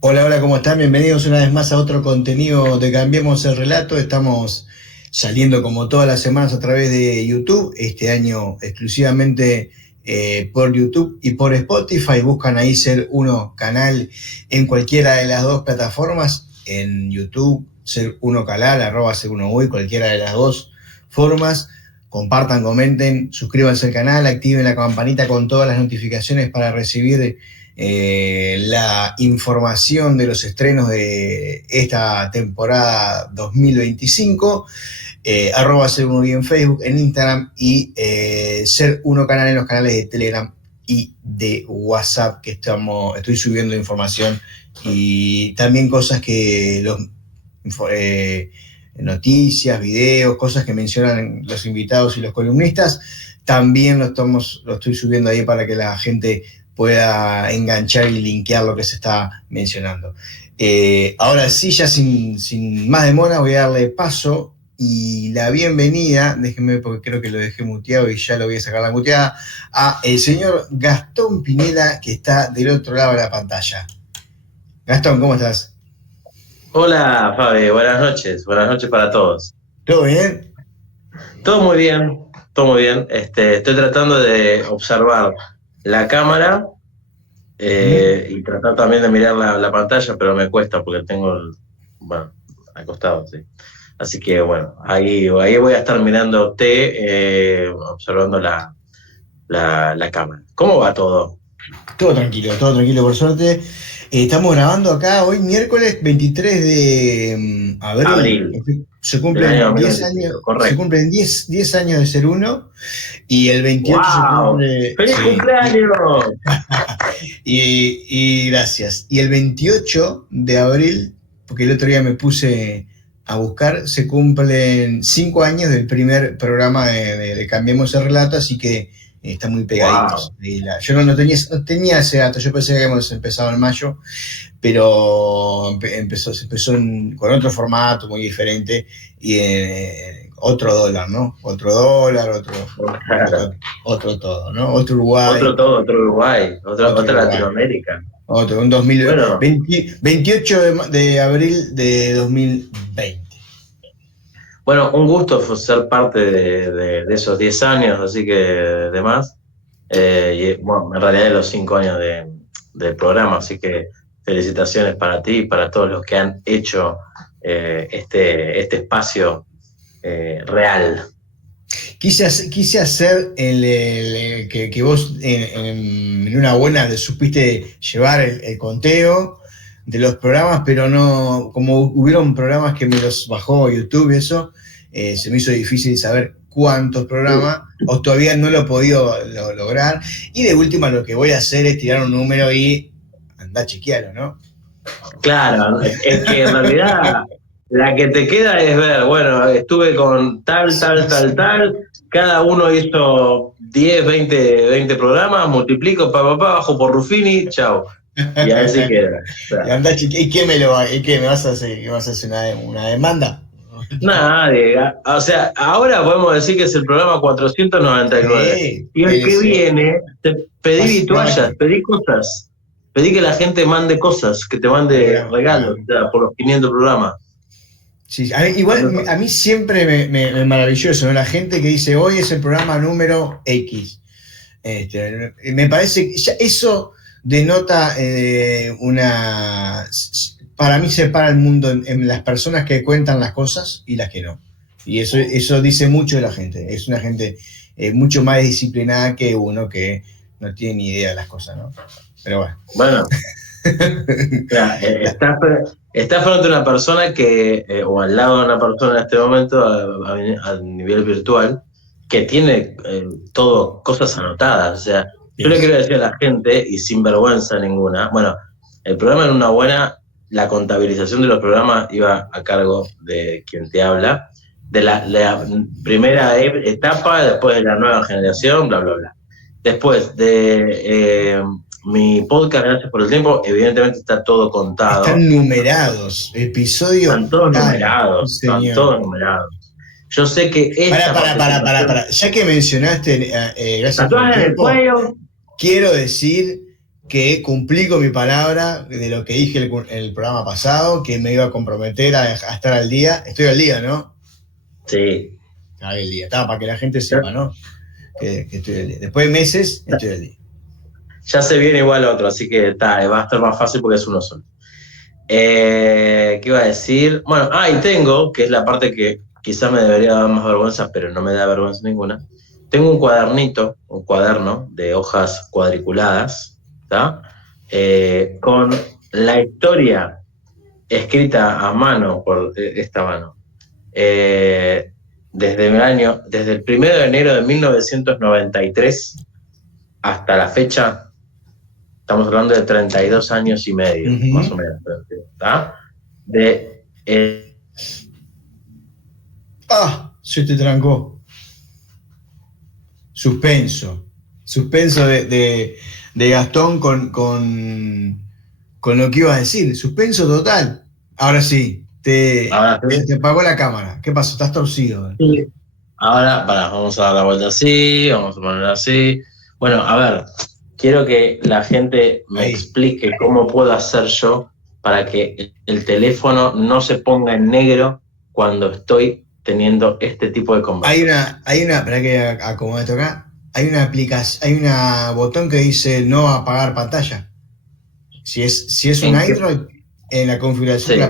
Hola, hola, ¿cómo están? Bienvenidos una vez más a otro contenido de Cambiemos el Relato. Estamos saliendo como todas las semanas a través de YouTube, este año exclusivamente por YouTube y por Spotify. Buscan ahí Ser Uno Canal en cualquiera de las dos plataformas, en YouTube, Ser Uno Canal, @Ser Uno Uy, cualquiera de las dos formas. Compartan, comenten, suscríbanse al canal, activen la campanita con todas las notificaciones para recibir la información de los estrenos de esta temporada 2025, @Ser Uno en Facebook, en Instagram y Ser Uno Canal en los canales de Telegram y de WhatsApp, que estoy subiendo información y también cosas que noticias, videos, cosas que mencionan los invitados y los columnistas, también lo estoy subiendo ahí para que la gente pueda enganchar y linkear lo que se está mencionando. Ahora sí, ya sin más demora, voy a darle paso y la bienvenida, déjenme porque creo que lo dejé muteado y ya lo voy a sacar la muteada, a el señor Gastón Pineda, que está del otro lado de la pantalla. Gastón, ¿cómo estás? Hola Fabi, buenas noches para todos. ¿Todo bien? Todo muy bien, todo muy bien. Estoy tratando de observar la cámara y tratar también de mirar la pantalla, pero me cuesta porque tengo bueno, acostado, sí. Así que bueno, ahí voy a estar mirándote, observando la cámara. ¿Cómo va todo? Todo tranquilo por suerte. Estamos grabando acá hoy, miércoles 23 de abril. Abril Se del año cumplen 10 años, 2025, correcto. 10 años de Ser Uno y el 28 se ¡Wow! cumple. ¡Feliz Sí, cumpleaños! y gracias. Y el 28 de abril, porque el otro día me puse a buscar, se cumplen 5 años del primer programa de Cambiemos el Relato, así que están muy pegaditos. ¡Wow! Yo no tenía ese dato, yo pensé que habíamos empezado en mayo, pero se empezó con otro formato muy diferente y otro dólar, ¿no? Otro dólar, Claro. otro todo, ¿no? Otro Uruguay, Otro Uruguay, otro otra Uruguay. Latinoamérica. Un Bueno, 28 de abril de 2020. bueno, un gusto ser parte de esos 10 años, así que demás. Y bueno, en realidad de los 5 años del programa, así que felicitaciones para ti y para todos los que han hecho este espacio real. Quise hacer que vos en una buena le supiste llevar el conteo de los programas, pero no, como hubieron programas que me los bajó YouTube y eso, se me hizo difícil saber cuántos programas, o todavía no lo he podido lograr. Y de última lo que voy a hacer es tirar un número y andar a chequearlo, ¿no? Claro, es que en realidad la que te queda es ver, bueno, estuve con tal, cada uno hizo 10, 20 programas, multiplico, bajo por Ruffini, chao. Y así queda. O Y sea, andá a chequear. ¿Y qué me lo va? ¿Y qué me vas a hacer? ¿Qué vas a hacer una demanda? nadie. O sea, ahora podemos decir que es el programa 499. Sí, Y el que sí. viene, pedí vituallas, Promete. pedí cosas. Pedí que la gente mande cosas, que te mande Programa. regalos, o sea, por los 500 programas. Sí, igual a mí siempre me maravilló eso, ¿no? La gente que dice hoy es el programa número X. Me parece que ya eso denota para mí separa el mundo en las personas que cuentan las cosas y las que no. Y eso dice mucho de la gente. Es una gente mucho más disciplinada que uno que no tiene ni idea de las cosas, ¿no? Pero bueno. Bueno, o sea, está frente a una persona o al lado de una persona en este momento, a nivel virtual, que tiene todo, cosas anotadas. O sea, yo le quiero decir a la gente, y sin vergüenza ninguna, bueno, el programa era una buena, la contabilización de los programas iba a cargo de quien te habla, de la primera etapa, después de la nueva generación, bla, bla, bla. Después de mi podcast, gracias por el tiempo, evidentemente está todo contado. Están numerados, episodio Están todos tal, numerados, están señor. todos numerados. Yo sé que esta participación... Para. Ya que mencionaste, gracias por el Tatuajes en el tiempo, cuello. quiero decir que cumplí con mi palabra de lo que dije el programa pasado, que me iba a comprometer a estar al día. Estoy al día, ¿no? Sí. Estoy al día. Está, para que la gente sepa, ¿no? Que estoy al día. Después de meses, estoy al día. Ya se viene igual otro, así que va a estar más fácil porque es uno solo. ¿Qué iba a decir? Bueno, y tengo, que es la parte que quizás me debería dar más vergüenza, pero no me da vergüenza ninguna. Tengo un cuaderno de hojas cuadriculadas, ¿tá? Con la historia escrita a mano por esta mano. Desde el 1 de enero de 1993 hasta la fecha. Estamos hablando de 32 años y medio, más o menos. ¿Tá? Se te trancó. Suspenso de Gastón con lo que ibas a decir. Suspenso total. Ahora sí, te apagó la cámara. ¿Qué pasó? ¿Estás torcido? Sí. Ahora, vamos a dar la vuelta así, vamos a poner así. Bueno, a ver, quiero que la gente me explique cómo puedo hacer yo para que el teléfono no se ponga en negro cuando estoy teniendo este tipo de conversación. Hay una, para que acomode acá, hay una aplicación, hay un botón que dice no apagar pantalla. Si es un Android, en la configuración, sí.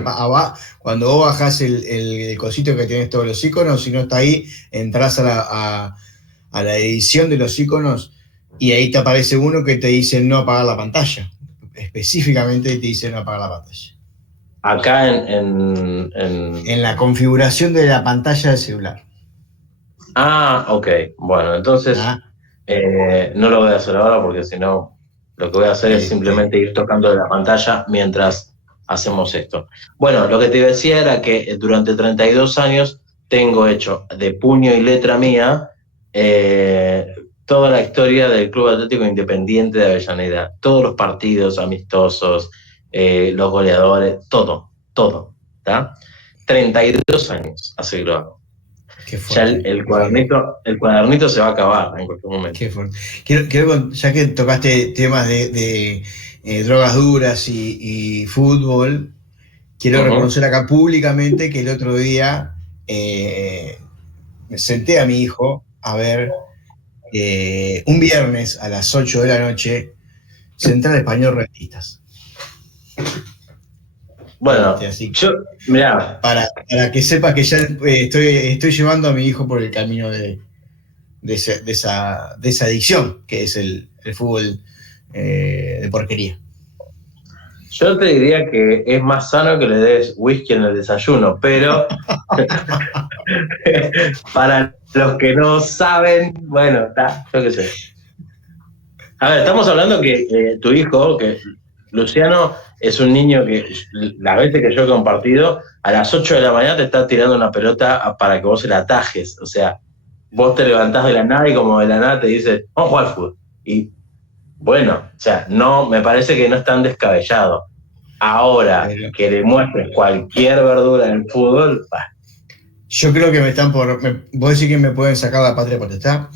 Cuando vos bajás el cosito que tienes todos los iconos, si no está ahí, entras a la edición de los iconos y ahí te aparece uno que te dice no apagar la pantalla. Específicamente te dice no apagar la pantalla. Acá en la configuración de la pantalla del celular. Ok. Bueno, entonces no lo voy a hacer ahora porque si no, lo que voy a hacer es simplemente ir tocando la pantalla mientras hacemos esto. Bueno, lo que te decía era que durante 32 años tengo hecho de puño y letra mía toda la historia del Club Atlético Independiente de Avellaneda. Todos los partidos amistosos, los goleadores, todo, ¿tá? 32 años hace que lo hago. Ya el cuadernito se va a acabar en cualquier momento. Qué fuerte. Quiero, ya que tocaste temas de drogas duras y fútbol, quiero reconocer acá públicamente que el otro día me senté a mi hijo a ver un viernes a las 8 de la noche Central Español Rentistas. Bueno, mirá. Para que sepas que ya estoy llevando a mi hijo por el camino de esa adicción que es el fútbol de porquería. Yo te diría que es más sano que le des whisky en el desayuno, pero para los que no saben, bueno, yo qué sé. A ver, estamos hablando que tu hijo, que Luciano, es un niño que las veces que yo he compartido, a las 8 de la mañana te está tirando una pelota para que vos se la atajes. O sea, vos te levantás de la nada y como de la nada te dice, vamos a jugar al fútbol. Y bueno, o sea, no, me parece que no es tan descabellado. Ahora, que le muestres cualquier verdura en el fútbol, yo creo que vos decís que me pueden sacar la patria potestad.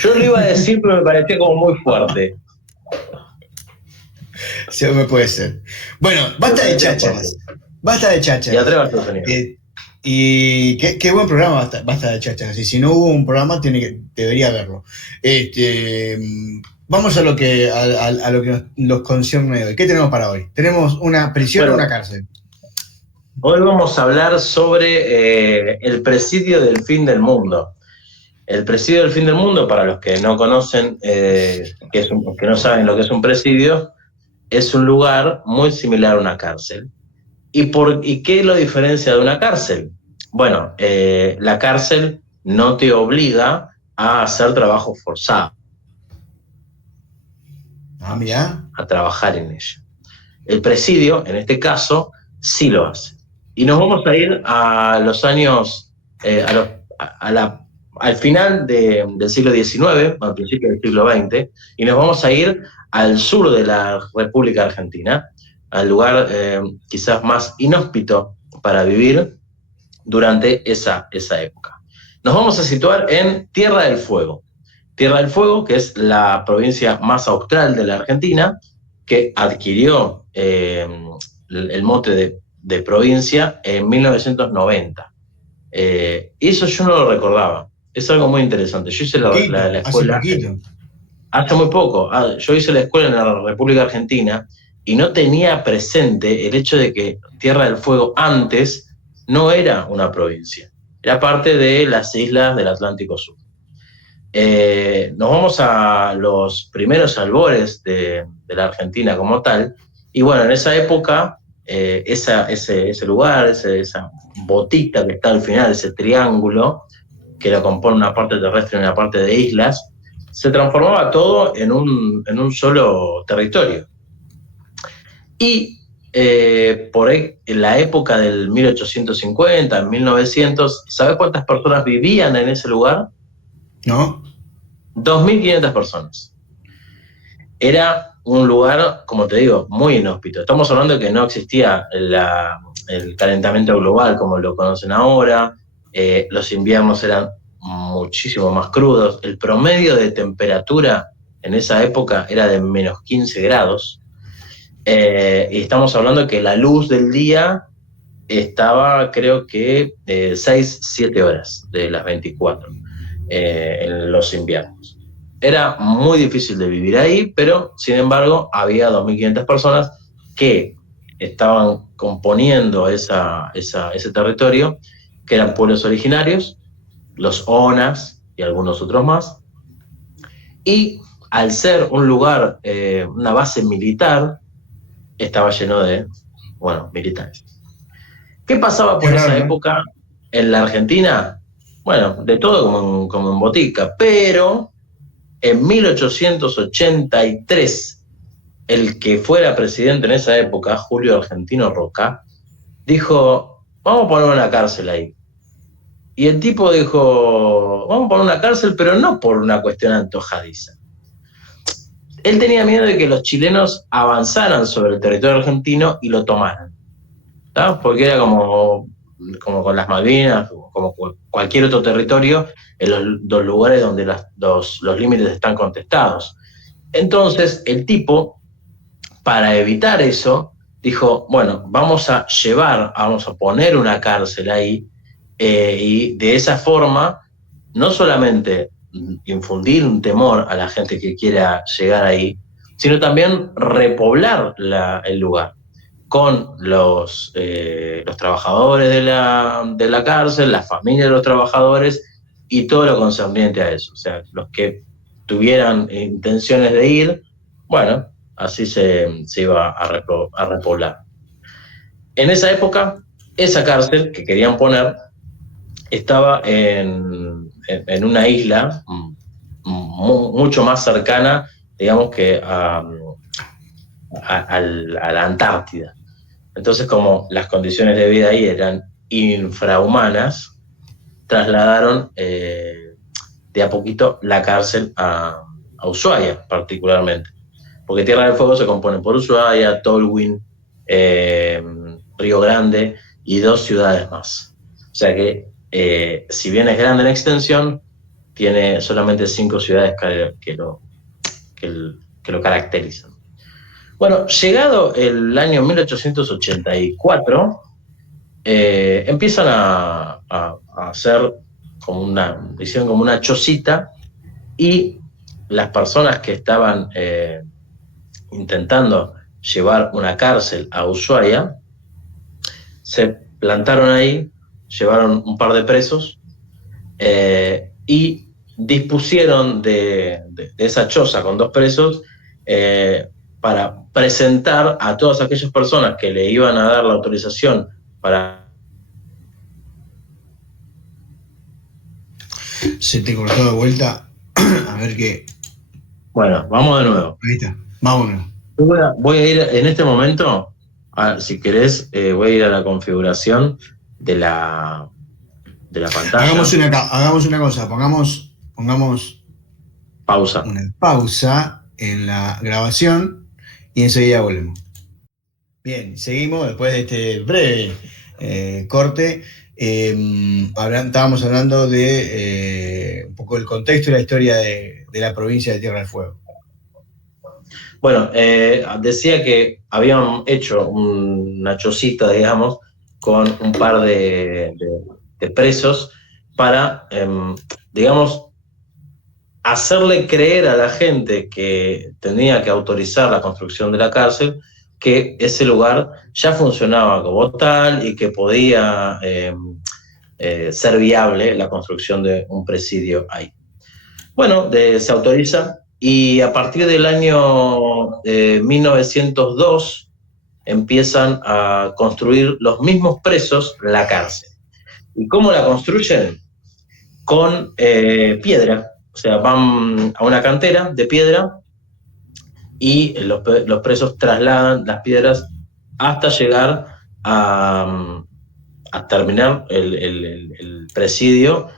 Yo lo iba a decir, pero me parecía como muy fuerte. Sí, me puede ser. Bueno, basta de chácharas. Y atrévate a venir. Y qué buen programa, basta de chácharas. Y si no hubo un programa, debería haberlo. Vamos a lo que nos concierne hoy. ¿Qué tenemos para hoy? ¿Tenemos una prisión o una cárcel? Hoy vamos a hablar sobre el presidio del fin del mundo. El presidio del fin del mundo, para los que no conocen, que no saben lo que es un presidio, es un lugar muy similar a una cárcel. ¿Y qué lo diferencia de una cárcel? Bueno, la cárcel no te obliga a hacer trabajo forzado. Mirá. A trabajar en ella. El presidio, en este caso, sí lo hace. Y nos vamos a ir a los años, al final del siglo XIX, al principio del siglo XX, y nos vamos a ir al sur de la República Argentina, al lugar quizás más inhóspito para vivir durante esa época. Nos vamos a situar en Tierra del Fuego. Tierra del Fuego, que es la provincia más austral de la Argentina, que adquirió el mote de provincia en 1990. Eso yo no lo recordaba. Es algo muy interesante. Yo hice la escuela hace muy poco. Yo hice la escuela en la República Argentina y no tenía presente el hecho de que Tierra del Fuego antes no era una provincia. Era parte de las islas del Atlántico Sur. Nos vamos a los primeros albores de la Argentina como tal, y bueno, en esa época, ese lugar, esa botita que está al final, ese triángulo, que lo compone una parte terrestre y una parte de islas, se transformaba todo en un solo territorio. Y por ahí, en la época del 1850, 1900, ¿sabes cuántas personas vivían en ese lugar? ¿No? 2.500 personas. Era un lugar, como te digo, muy inhóspito. Estamos hablando de que no existía el calentamiento global como lo conocen ahora, los inviernos eran muchísimo más crudos, el promedio de temperatura en esa época era de menos 15 grados, y estamos hablando de que la luz del día estaba, creo que, 6-7 horas de las 24 en los inviernos. Era muy difícil de vivir ahí, pero sin embargo había 2.500 personas que estaban componiendo ese territorio, que eran pueblos originarios, los Onas y algunos otros más, y al ser un lugar, una base militar, estaba lleno de, bueno, militares. ¿Qué pasaba por esa época en la Argentina? Bueno, de todo como en botica, pero en 1883, el que fuera presidente en esa época, Julio Argentino Roca, dijo, vamos a poner una cárcel ahí. Y el tipo dijo, vamos a poner una cárcel, pero no por una cuestión antojadiza. Él tenía miedo de que los chilenos avanzaran sobre el territorio argentino y lo tomaran, ¿tá? Porque era como con las Malvinas, como cualquier otro territorio, en los lugares donde los límites están contestados. Entonces, el tipo, para evitar eso, dijo, bueno, vamos a poner una cárcel ahí, y de esa forma, no solamente infundir un temor a la gente que quiera llegar ahí, sino también repoblar el lugar con los trabajadores de la cárcel, las familias de los trabajadores y todo lo concerniente a eso. O sea, los que tuvieran intenciones de ir, bueno, así se iba a repoblar. En esa época, esa cárcel que querían poner estaba en una isla mucho más cercana, digamos, que a la Antártida. Entonces, como las condiciones de vida ahí eran infrahumanas, trasladaron de a poquito la cárcel a Ushuaia, particularmente. Porque Tierra del Fuego se compone por Ushuaia, Tolwyn, Río Grande y 2 ciudades más. O sea que, si bien es grande en extensión, tiene solamente 5 ciudades que lo caracterizan. Bueno, llegado el año 1884, empiezan a hacer hicieron como una chocita, y las personas que estaban intentando llevar una cárcel a Ushuaia se plantaron ahí, llevaron un par de presos, y dispusieron de esa choza con 2 presos, para presentar a todas aquellas personas que le iban a dar la autorización para... Se te cortó de vuelta. A ver qué. Bueno, vamos de nuevo. Ahí está, vámonos. Voy a ir en este momento, si querés, voy a ir a la configuración de la pantalla. Hagamos una cosa, pongamos pausa. Una pausa en la grabación y enseguida volvemos. Bien, seguimos después de este breve corte. Estábamos hablando de un poco del contexto y la historia de de la provincia de Tierra del Fuego. Bueno, decía que habían hecho una chocita, digamos, con un par de presos para, digamos, hacerle creer a la gente que tenía que autorizar la construcción de la cárcel que ese lugar ya funcionaba como tal y que podía ser viable la construcción de un presidio ahí. Bueno, se autoriza y a partir del año 1902 empiezan a construir los mismos presos la cárcel. ¿Y cómo la construyen? Con piedra. O sea, van a una cantera de piedra y los presos trasladan las piedras hasta llegar a terminar el presidio,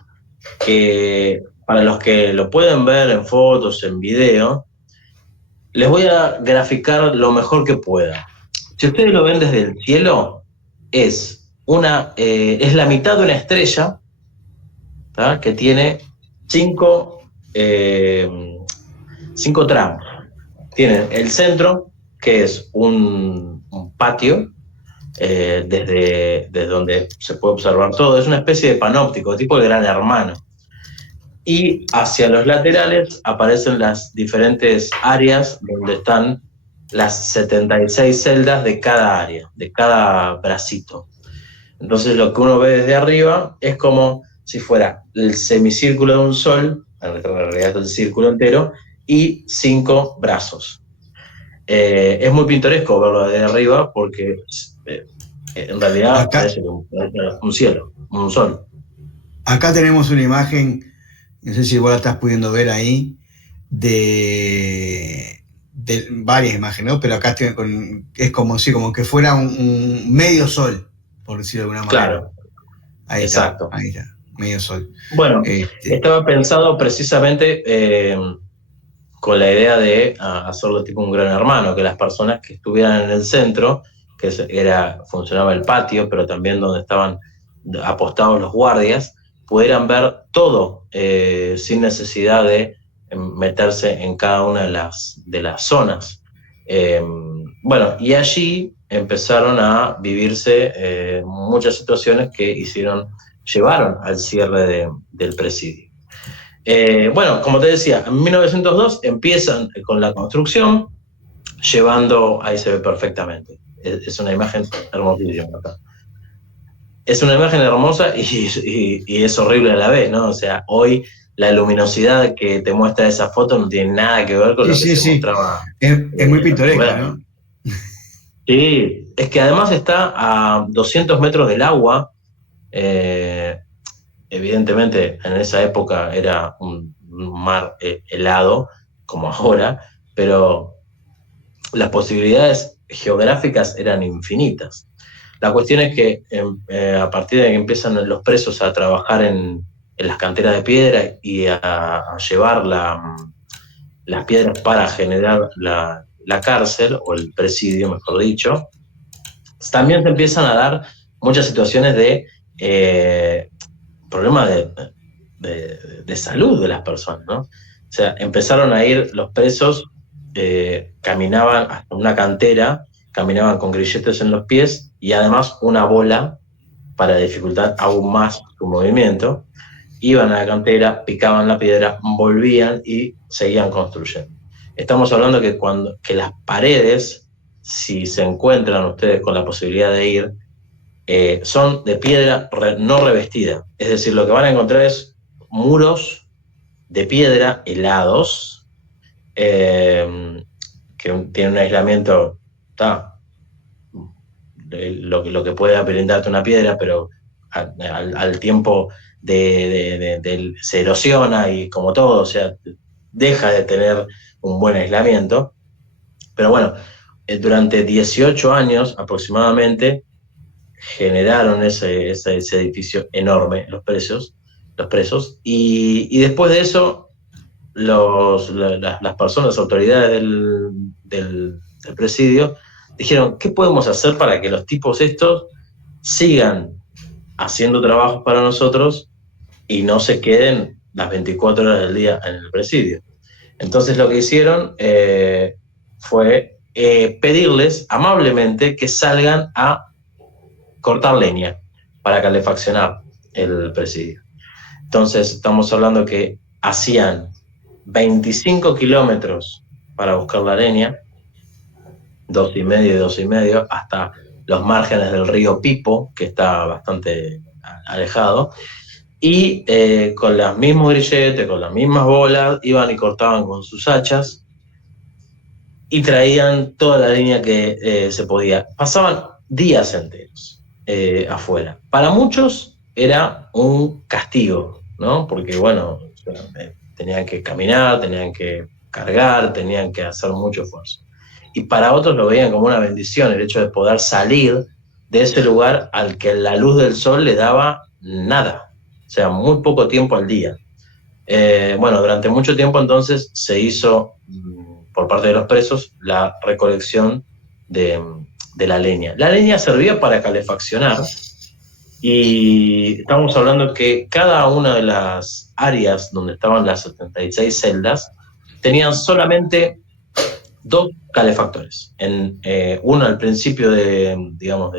que para los que lo pueden ver en fotos, en video, les voy a graficar lo mejor que pueda. Si ustedes lo ven desde el cielo, es la mitad de una estrella, ¿tá? Que tiene cinco tramos. Tienen el centro, que es un patio, desde donde se puede observar todo. Es una especie de panóptico, tipo de Gran Hermano. Y hacia los laterales aparecen las diferentes áreas donde están las 76 celdas de cada área, de cada bracito. Entonces lo que uno ve desde arriba es como si fuera el semicírculo de un sol, en realidad es el círculo entero, y 5 brazos. Es muy pintoresco verlo desde arriba porque en realidad parece un cielo, un sol. Acá tenemos una imagen, no sé si vos la estás pudiendo ver ahí, de varias imágenes, ¿no? Pero acá es como que fuera un medio sol, por decirlo de alguna manera. Claro, ahí exacto. Ahí está, medio sol. Bueno, estaba pensado precisamente con la idea de hacerlo tipo un Gran Hermano, que las personas que estuvieran en el centro, que funcionaba el patio, pero también donde estaban apostados los guardias, pudieran ver todo sin necesidad de meterse en cada una de las zonas. Bueno, y allí empezaron a vivirse muchas situaciones que llevaron al cierre del presidio. Bueno, como te decía, en 1902 empiezan con la construcción, ahí se ve perfectamente, es una imagen hermosísima acá. Es una imagen hermosa y es horrible a la vez, ¿no? O sea, hoy la luminosidad que te muestra esa foto no tiene nada que ver con lo que se mostraba. Es muy pintoresca, ¿no? Sí, es que además está a 200 metros del agua. Evidentemente, en esa época era un mar helado, como ahora, pero las posibilidades geográficas eran infinitas. La cuestión es que a partir de que empiezan los presos a trabajar en las canteras de piedra y a llevar las piedras para generar la cárcel, o el presidio, mejor dicho, también se empiezan a dar muchas situaciones de problemas de salud de las personas, ¿no? O sea, empezaron a ir los presos, caminaban hasta una cantera, caminaban con grilletes en los pies y además una bola para dificultar aún más su movimiento. Iban a la cantera, picaban la piedra, volvían y seguían construyendo. Estamos hablando que las paredes, si se encuentran ustedes con la posibilidad de ir, son de piedra no revestida. Es decir, lo que van a encontrar es muros de piedra helados, que tienen un aislamiento, lo que puede brindarte una piedra, pero al tiempo se erosiona y como todo, o sea, deja de tener un buen aislamiento. Pero bueno, durante 18 años aproximadamente generaron ese edificio enorme, los presos, y después de eso las personas, las autoridades del presidio dijeron, ¿qué podemos hacer para que los tipos estos sigan haciendo trabajos para nosotros y no se queden las 24 horas del día en el presidio? Entonces lo que hicieron fue pedirles amablemente que salgan a cortar leña para calefaccionar el presidio. Entonces estamos hablando que hacían 25 kilómetros para buscar la leña, 2,5 y 2,5, hasta los márgenes del río Pipo, que está bastante alejado, y con los mismos grilletes, con las mismas bolas, iban y cortaban con sus hachas y traían toda la leña que se podía. Pasaban días enteros afuera. Para muchos era un castigo, ¿no? Porque, bueno, tenían que caminar, tenían que cargar, tenían que hacer mucho esfuerzo. Y para otros lo veían como una bendición, el hecho de poder salir de ese lugar al que la luz del sol le daba nada, o sea, muy poco tiempo al día. Bueno, durante mucho tiempo entonces se hizo por parte de los presos la recolección de la leña. La leña servía para calefaccionar y estamos hablando que cada una de las áreas donde estaban las 76 celdas tenían solamente 2 calefactores. Uno al principio digamos,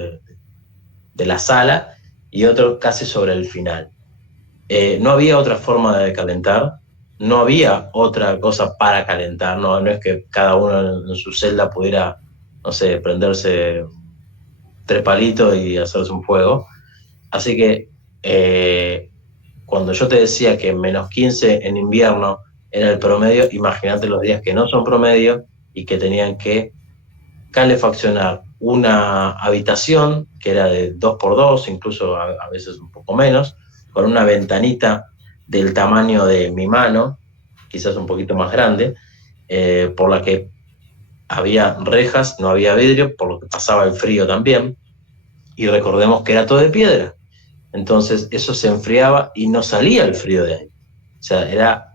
de la sala y otro casi sobre el final. No había otra forma de calentar, no había otra cosa para calentar, no es que cada uno en su celda pudiera, no sé, prenderse 3 palitos y hacerse un fuego. Así que cuando yo te decía que menos 15 en invierno era el promedio, imagínate los días que no son promedio y que tenían que calefaccionar una habitación que era de 2x2, incluso a veces un poco menos, con una ventanita del tamaño de mi mano, quizás un poquito más grande, por la que había rejas, no había vidrio, por lo que pasaba el frío también, y recordemos que era todo de piedra. Entonces eso se enfriaba y no salía el frío de ahí. O sea,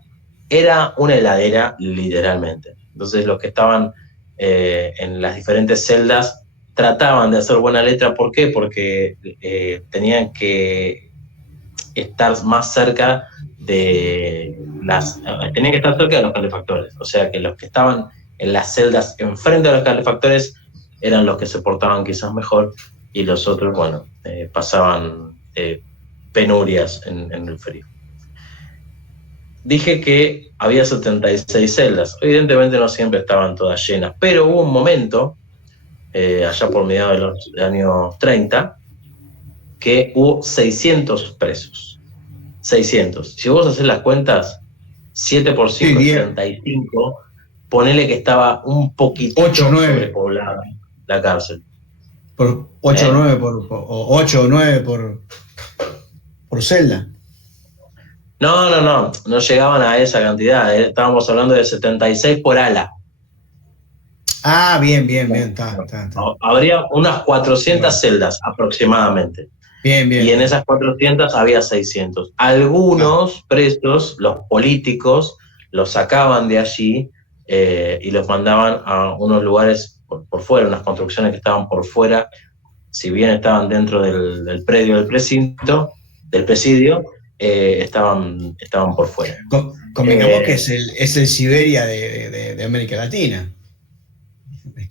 era una heladera literalmente. Entonces los que estaban en las diferentes celdas trataban de hacer buena letra. ¿Por qué? Porque tenían que estar más cerca tenían que estar cerca de los calefactores. O sea que los que estaban en las celdas enfrente de los calefactores eran los que se portaban quizás mejor y los otros, bueno, pasaban penurias en el frío. Dije que había 76 celdas. Evidentemente no siempre estaban todas llenas, pero hubo un momento, allá por mediados de los años 30, que hubo 600 presos. 600. Si vos haces las cuentas, 7 por 5 es 35. Ponele que estaba un poquito sobrepoblada la cárcel. Por 8 o 9 8 o 9 por celda. No llegaban a esa cantidad. Estábamos hablando de 76 por ala. Ah, bien, está. Habría unas 400 celdas aproximadamente. Bien. Y en esas 400 había 600. Algunos presos, los políticos, los sacaban de allí y los mandaban a unos lugares por fuera, unas construcciones que estaban por fuera, si bien estaban dentro del predio del presidio, estaban por fuera. Convengamos que es el Siberia de América Latina.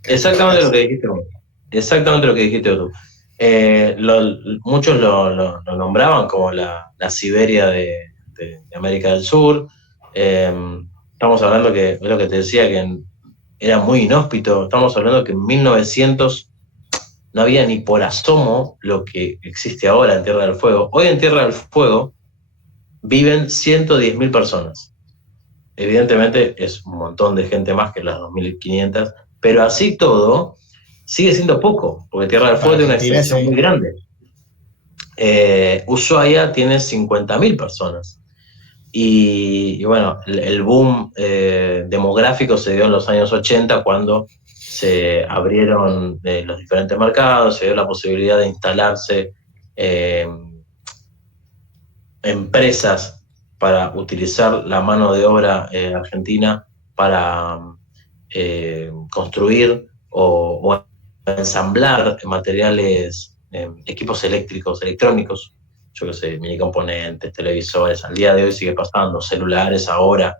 Exactamente lo que dijiste tú. Muchos lo nombraban como la Siberia de América del Sur. Estamos hablando que, es lo que te decía, que era muy inhóspito. Estamos hablando que en 1900 no había ni por asomo lo que existe ahora en Tierra del Fuego. Hoy en Tierra del Fuego viven 110.000 personas. Evidentemente es un montón de gente más que las 2.500, pero así todo sigue siendo poco, porque Tierra del Fuego tiene una extensión muy grande. Ushuaia tiene 50.000 personas. Y bueno, el boom demográfico se dio en los años 80 cuando se abrieron los diferentes mercados, se dio la posibilidad de instalarse empresas para utilizar la mano de obra argentina para construir o ensamblar materiales, equipos eléctricos, electrónicos, yo qué sé, mini componentes, televisores, al día de hoy sigue pasando, celulares ahora.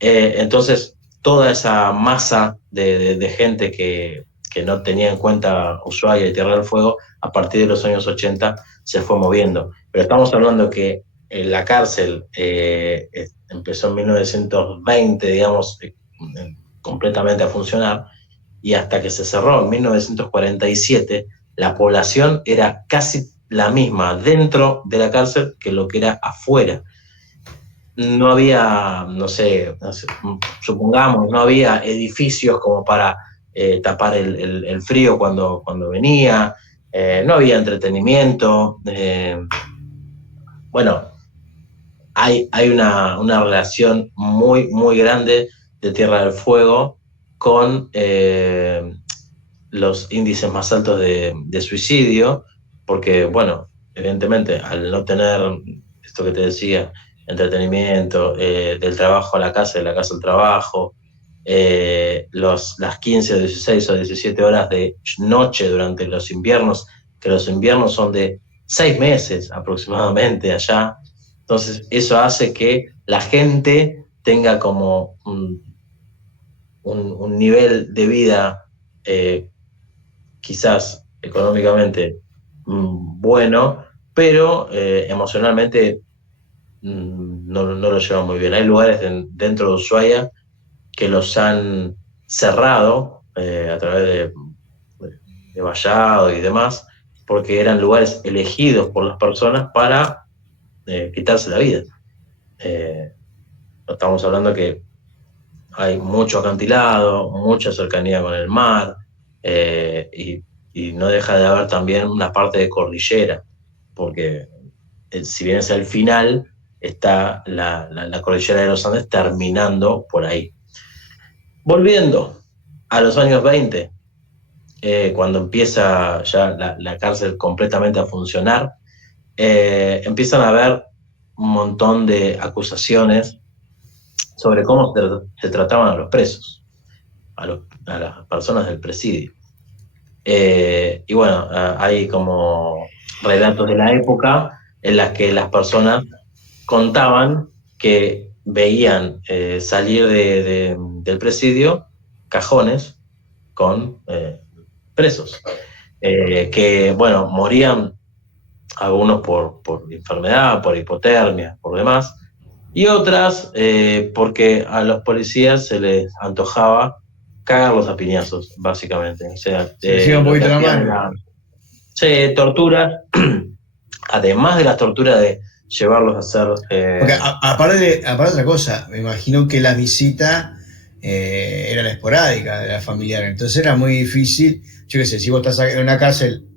Entonces, toda esa masa de gente que no tenía en cuenta Ushuaia y Tierra del Fuego, a partir de los años 80 se fue moviendo. Pero estamos hablando que la cárcel empezó en 1920, digamos, completamente a funcionar, y hasta que se cerró en 1947, la población era casi la misma dentro de la cárcel que lo que era afuera. No había, no sé, supongamos, no había edificios como para tapar el frío cuando venía, no había entretenimiento. Bueno, hay una relación muy, muy grande de Tierra del Fuego con los índices más altos de suicidio, porque, bueno, evidentemente, al no tener esto que te decía, entretenimiento, del trabajo a la casa, de la casa al trabajo, las 15 o 16 o 17 horas de noche durante los inviernos, que los inviernos son de 6 meses aproximadamente allá. Entonces, eso hace que la gente tenga como un nivel de vida quizás económicamente bueno, pero emocionalmente no lo llevan muy bien. Hay lugares dentro de Ushuaia que los han cerrado a través de vallado y demás, porque eran lugares elegidos por las personas para quitarse la vida. Estamos hablando que hay mucho acantilado, mucha cercanía con el mar, y no deja de haber también una parte de cordillera, porque si bien es el final, está la cordillera de los Andes terminando por ahí. Volviendo a los años 20, cuando empieza ya la cárcel completamente a funcionar, empiezan a haber un montón de acusaciones sobre cómo se trataban a los presos, a las personas del presidio. Y bueno, hay como relatos de la época en las que las personas contaban que veían salir del presidio cajones con presos, que bueno, morían algunos por enfermedad, por hipotermia, por demás, y otras porque a los policías se les antojaba cagarlos a piñazos, básicamente. O sea, un poquito la mano. Torturas, además de las torturas de llevarlos a hacer... Porque aparte de otra cosa, me imagino que las visitas eran esporádicas de la familiar, entonces era muy difícil, yo qué sé, si vos estás en una cárcel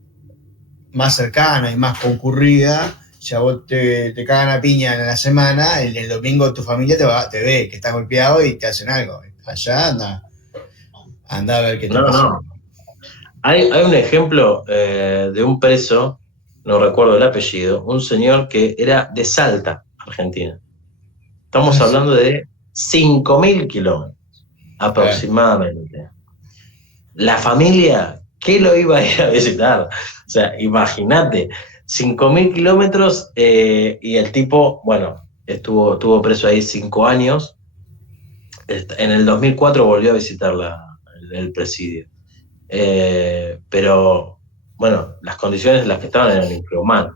más cercana y más concurrida, ya vos te cagan a piña en la semana, el domingo tu familia te ve que estás golpeado y te hacen algo. Allá anda a ver qué te pasa. No. Hay un ejemplo de un preso, no recuerdo el apellido, un señor que era de Salta, Argentina. Estamos hablando de 5.000 kilómetros aproximadamente. La familia, ¿qué lo iba a ir a visitar? O sea, imagínate, 5.000 kilómetros y el tipo, bueno, estuvo preso ahí 5 años. En el 2004 volvió a visitar el presidio. Pero, bueno, las condiciones en las que estaban eran infrahumanas.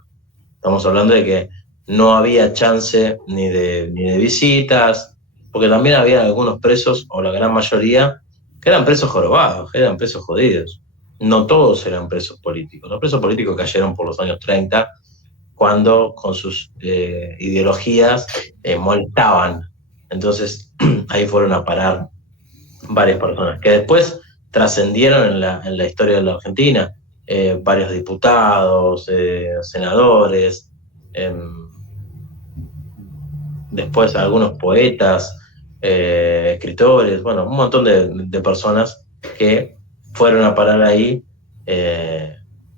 Estamos hablando de que no había chance ni de visitas, porque también había algunos presos, o la gran mayoría, que eran presos jorobados, eran presos jodidos. No todos eran presos políticos. Los presos políticos cayeron por los años 30, cuando con sus ideologías molestaban. Entonces, ahí fueron a parar varias personas, que después trascendieron en la historia de la Argentina. Varios diputados, senadores, después algunos poetas, escritores, bueno, un montón de personas que fueron a parar ahí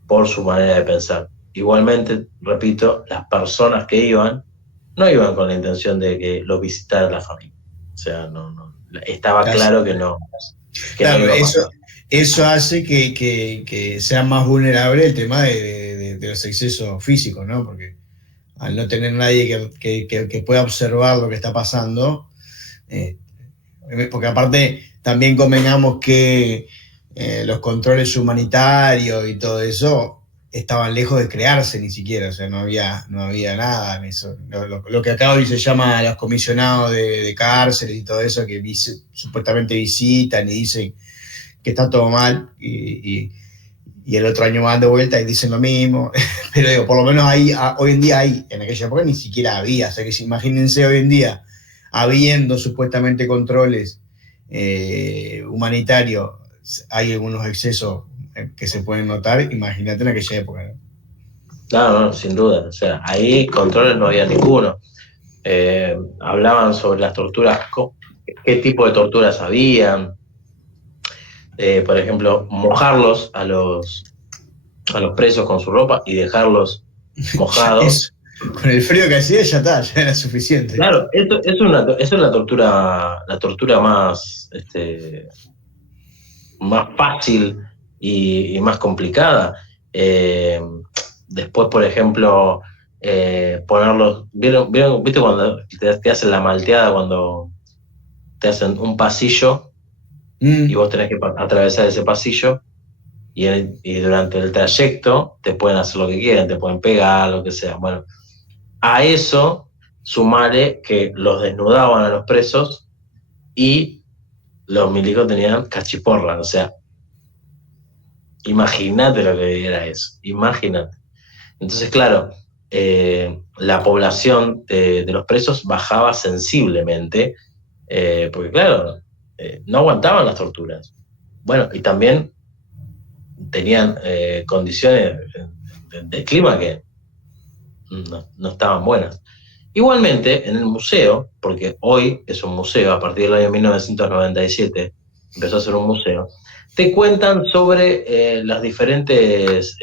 por su manera de pensar. Igualmente, repito, las personas que iban no iban con la intención de que los visitara la familia. O sea, no estaba claro que no. Claro, eso hace que sea más vulnerable el tema de los excesos físicos, ¿no? Porque al no tener nadie que pueda observar lo que está pasando, porque aparte también convengamos que los controles humanitarios y todo eso estaban lejos de crearse ni siquiera, o sea, no había nada en eso. Lo que acá hoy se llama los comisionados de cárceles y todo eso, que supuestamente visitan y dicen que está todo mal, y el otro año van de vuelta y dicen lo mismo, pero digo, por lo menos hoy en día hay, en aquella época ni siquiera había, o sea que imagínense hoy en día, habiendo supuestamente controles humanitarios, hay algunos excesos que se pueden notar, imagínate en aquella época, ¿no? Claro, no, sin duda. O sea, ahí controles no había ninguno. Hablaban sobre las torturas, qué tipo de torturas habían. Por ejemplo, mojarlos a los presos con su ropa y dejarlos mojados. Con el frío que hacía ya era suficiente. Claro, eso es la tortura más, más fácil y más complicada. Después, por ejemplo, ponerlos. ¿Viste cuando te hacen la malteada, cuando te hacen un pasillo y vos tenés que atravesar ese pasillo? Y durante el trayecto te pueden hacer lo que quieran, te pueden pegar, lo que sea. Bueno, a eso sumale que los desnudaban a los presos y los milicos tenían cachiporra. O sea, imagínate lo que era eso, imagínate. Entonces, claro, la población de los presos bajaba sensiblemente, porque claro, no aguantaban las torturas. Bueno, y también tenían condiciones de clima que no estaban buenas. Igualmente, en el museo, porque hoy es un museo, a partir del año 1997 empezó a ser un museo, te cuentan sobre las diferentes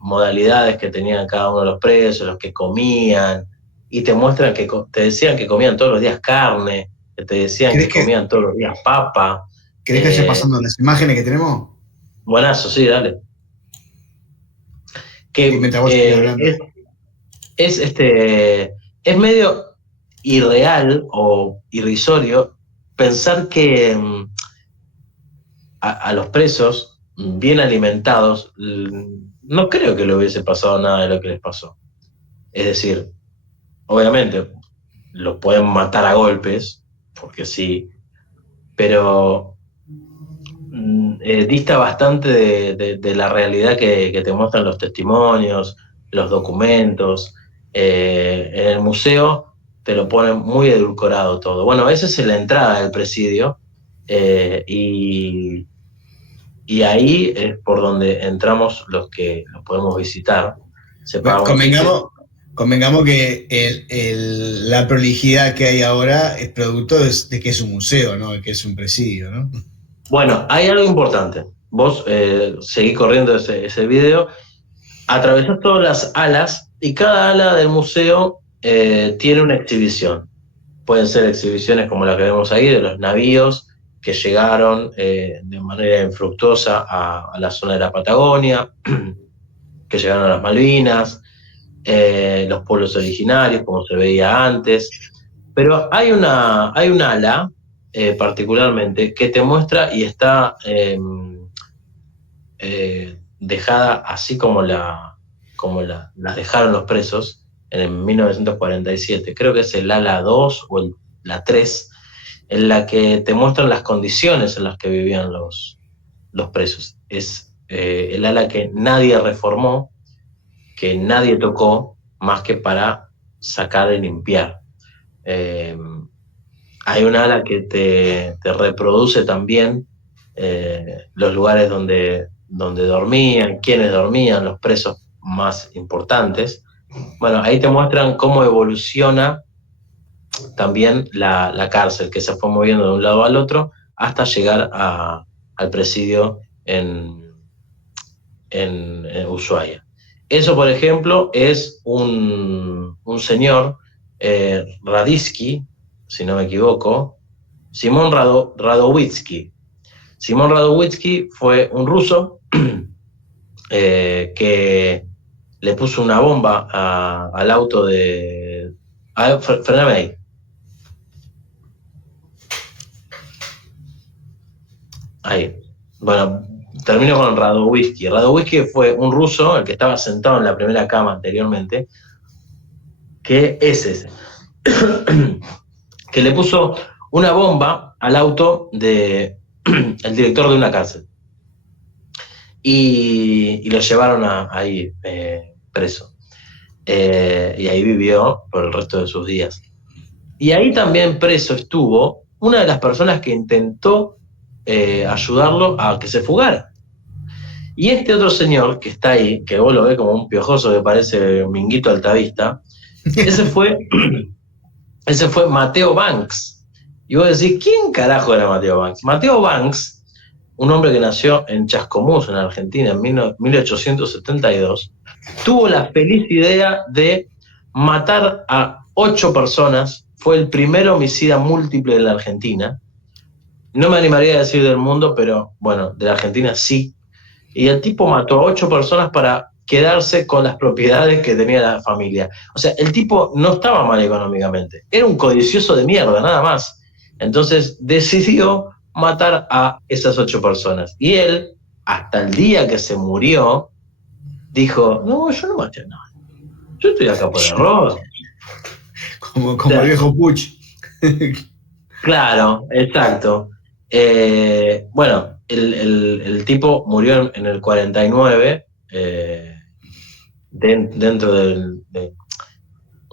modalidades que tenían cada uno de los presos, los que comían, y te muestran que te decían que comían todos los días carne, que te decían que comían todos los días papa. ¿Querés que vaya pasando las imágenes que tenemos? Buenazo, sí, dale. Que es medio irreal o irrisorio pensar que a los presos bien alimentados no creo que le hubiese pasado nada de lo que les pasó. Es decir, obviamente los pueden matar a golpes, porque sí, pero dista bastante de la realidad que te muestran los testimonios, los documentos. En el museo te lo ponen muy edulcorado todo. Bueno, esa es la entrada del presidio, y ahí es por donde entramos los que los podemos visitar. Convengamos que la prolijidad que hay ahora es producto de que es un museo, no de que es un presidio, ¿no? Bueno, hay algo importante. Vos seguís corriendo ese video, atravesás todas las alas y cada ala del museo tiene una exhibición. Pueden ser exhibiciones como la que vemos ahí, de los navíos que llegaron de manera infructuosa a la zona de la Patagonia, que llegaron a las Malvinas, los pueblos originarios, como se veía antes. Pero hay una ala particularmente que te muestra y está dejada así como las dejaron los presos en 1947. Creo que es el ala 2 o la 3, en la que te muestran las condiciones en las que vivían los presos. Es el ala que nadie reformó, que nadie tocó, más que para sacar y limpiar. Hay un ala que te reproduce también los lugares donde dormían, quiénes dormían, los presos más importantes. Bueno, ahí te muestran cómo evoluciona también la cárcel, que se fue moviendo de un lado al otro hasta llegar al presidio en Ushuaia. Eso, por ejemplo, es un señor, Radinsky, si no me equivoco, Simón Radowitzky. Simón Radowitzky fue un ruso que le puso una bomba al auto de... Frename ahí. Ahí. Bueno, termino con Radowisky. Radowisky fue un ruso, el que estaba sentado en la primera cama anteriormente, que es ese. Que le puso una bomba al auto del director de una cárcel. Y lo llevaron ahí preso. Y ahí vivió por el resto de sus días. Y ahí también preso estuvo una de las personas que intentó ayudarlo a que se fugara. Y este otro señor que está ahí, que vos lo ves como un piojoso que parece Minguito Altavista, ese fue Matteo Banks. Y vos decís, ¿quién carajo era Matteo Banks? Matteo Banks, un hombre que nació en Chascomús, en Argentina, en 1872, tuvo la feliz idea de matar a 8 personas. Fue el primer homicida múltiple de la Argentina. No me animaría a decir del mundo, pero bueno, de la Argentina sí. Y el tipo mató a 8 personas para quedarse con las propiedades que tenía la familia. O sea, el tipo no estaba mal económicamente, era un codicioso de mierda, nada más. Entonces decidió matar a esas 8 personas. Y él, hasta el día que se murió, dijo, no, yo no maté a nadie. Yo estoy acá por error. Como o sea, el viejo Puch. Claro, exacto. Bueno, el tipo murió en el 49, dentro del...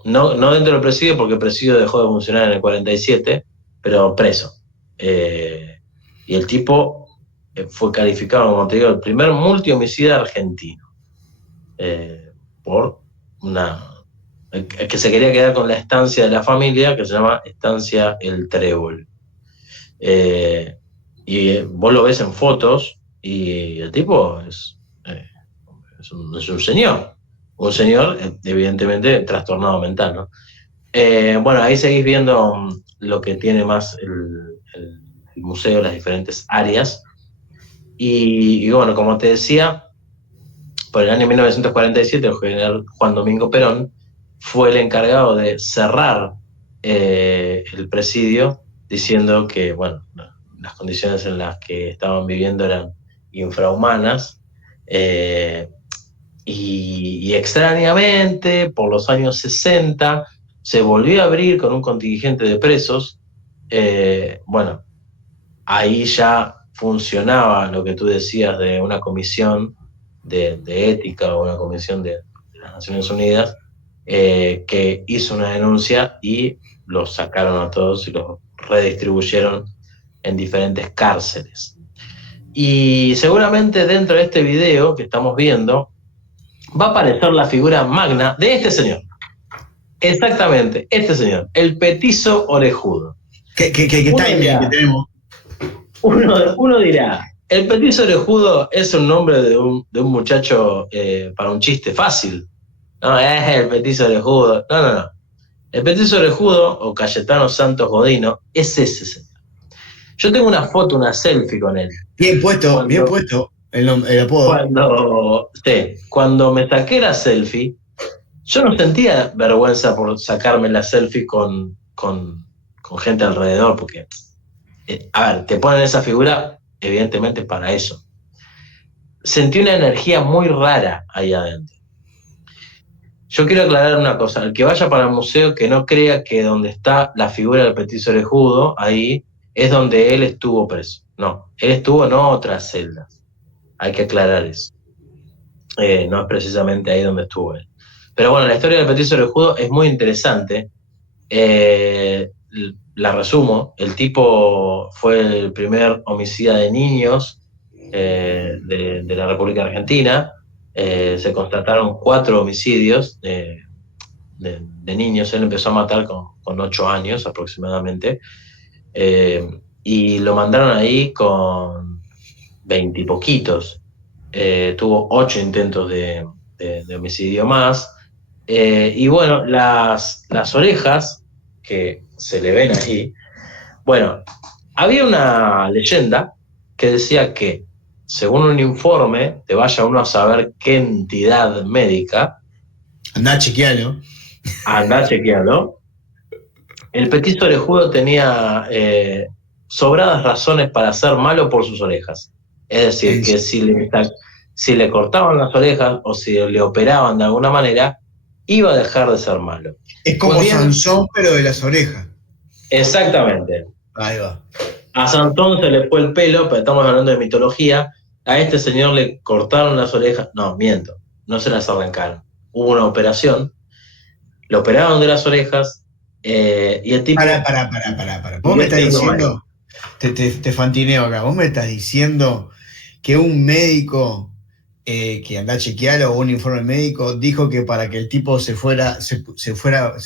no dentro del presidio, porque el presidio dejó de funcionar en el 47, pero preso. Y el tipo fue calificado, como te digo, el primer multihomicida argentino. Por una... que se quería quedar con la estancia de la familia, que se llama Estancia El Trébol. Y vos lo ves en fotos y el tipo es un señor, evidentemente trastornado mental, ¿no? Bueno, ahí seguís viendo lo que tiene más el museo, las diferentes áreas. Y bueno, como te decía, por el año 1947 el general Juan Domingo Perón fue el encargado de cerrar el presidio, diciendo que, bueno, las condiciones en las que estaban viviendo eran infrahumanas, y extrañamente, por los años 60, se volvió a abrir con un contingente de presos. Bueno, ahí ya funcionaba lo que tú decías de una comisión de ética o una comisión de las Naciones Unidas, que hizo una denuncia y los sacaron a todos y los redistribuyeron en diferentes cárceles. Y seguramente dentro de este video que estamos viendo va a aparecer la figura magna de este señor. Exactamente, este señor, el petizo orejudo. ¿Qué timing que tenemos? Uno dirá, el petizo orejudo es un nombre de un muchacho para un chiste fácil. No, es el petizo orejudo. No. El petizo orejudo, o Cayetano Santos Godino, es ese señor. Yo tengo una foto, una selfie con él. Bien puesto el apodo. Cuando me saqué la selfie, yo no sentía vergüenza por sacarme la selfie con gente alrededor, porque, a ver, te ponen esa figura evidentemente para eso. Sentí una energía muy rara ahí adentro. Yo quiero aclarar una cosa, el que vaya para el museo que no crea que donde está la figura del petizo orejudo, ahí es donde él estuvo preso. No, él estuvo en otras celdas. Hay que aclarar eso. No es precisamente ahí donde estuvo él. Pero bueno, la historia del petizo orejudo es muy interesante. La resumo. El tipo fue el primer homicida de niños de la República Argentina. Se constataron 4 homicidios de niños. Él empezó a matar con 8 años aproximadamente. Y lo mandaron ahí con 20 y poquitos. Tuvo 8 intentos de homicidio más. Y bueno, las orejas que se le ven ahí, bueno, había una leyenda que decía que, según un informe, te vaya uno a saber qué entidad médica, andá a chequearlo, el petizo orejudo tenía sobradas razones para ser malo por sus orejas. Es decir, que si le cortaban las orejas o si le operaban de alguna manera, iba a dejar de ser malo. Es como Sansón, pero de las orejas. Exactamente. Ahí va. A Sansón se le fue el pelo, pero estamos hablando de mitología. A este señor le cortaron las orejas. No, miento, no se las arrancaron. Hubo una operación, lo operaron de las orejas y el tipo... Para. Vos me estás diciendo, te fantineo acá, vos me estás diciendo que un médico que anda a chequearlo, o un informe médico, dijo que para que el tipo se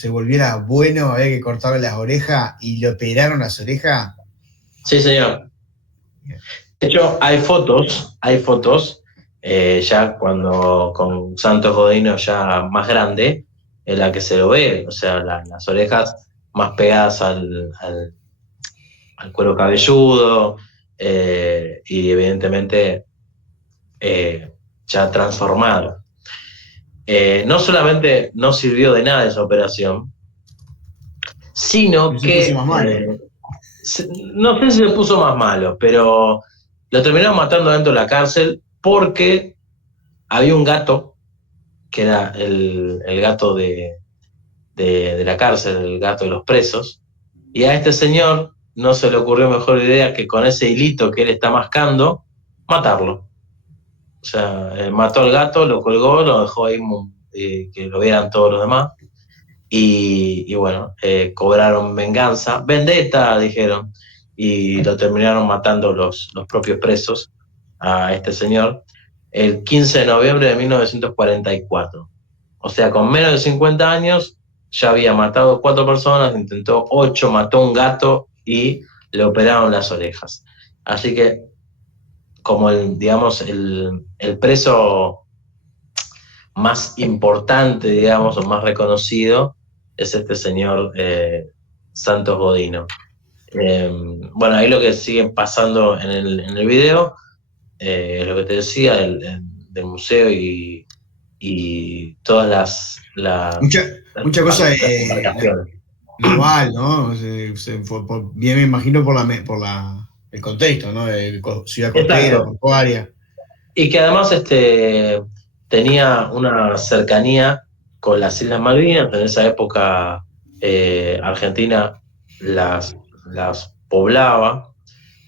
volviera bueno había que cortarle las orejas y le operaron las orejas. Sí, señor. De hecho, hay fotos, ya cuando con Santos Godino ya más grande, en la que se lo ve, o sea, las orejas más pegadas al cuero cabelludo, y evidentemente ya transformado. No solamente no sirvió de nada esa operación, sino que no sé si se puso más malo, pero lo terminaron matando dentro de la cárcel porque había un gato, que era el gato de la cárcel, el gato de los presos, y a este señor no se le ocurrió mejor idea que con ese hilito que él está mascando, matarlo. O sea, mató al gato, lo colgó, lo dejó ahí que lo vieran todos los demás. Y bueno, cobraron venganza, vendetta, dijeron, y lo terminaron matando los propios presos a este señor el 15 de noviembre de 1944. O sea, con menos de 50 años ya había matado 4 personas, intentó 8, mató un gato y le operaron las orejas. Así que, como el preso más importante, digamos, o más reconocido, es este señor Santos Godino. Bueno, ahí lo que sigue pasando en el video, lo que te decía, del museo y todas mucha cosa naval, ¿no? Bien, me imagino por el contexto, ¿no? Ciudad costera, portuaria. Y que además tenía una cercanía con las Islas Malvinas. En esa época Argentina las poblaba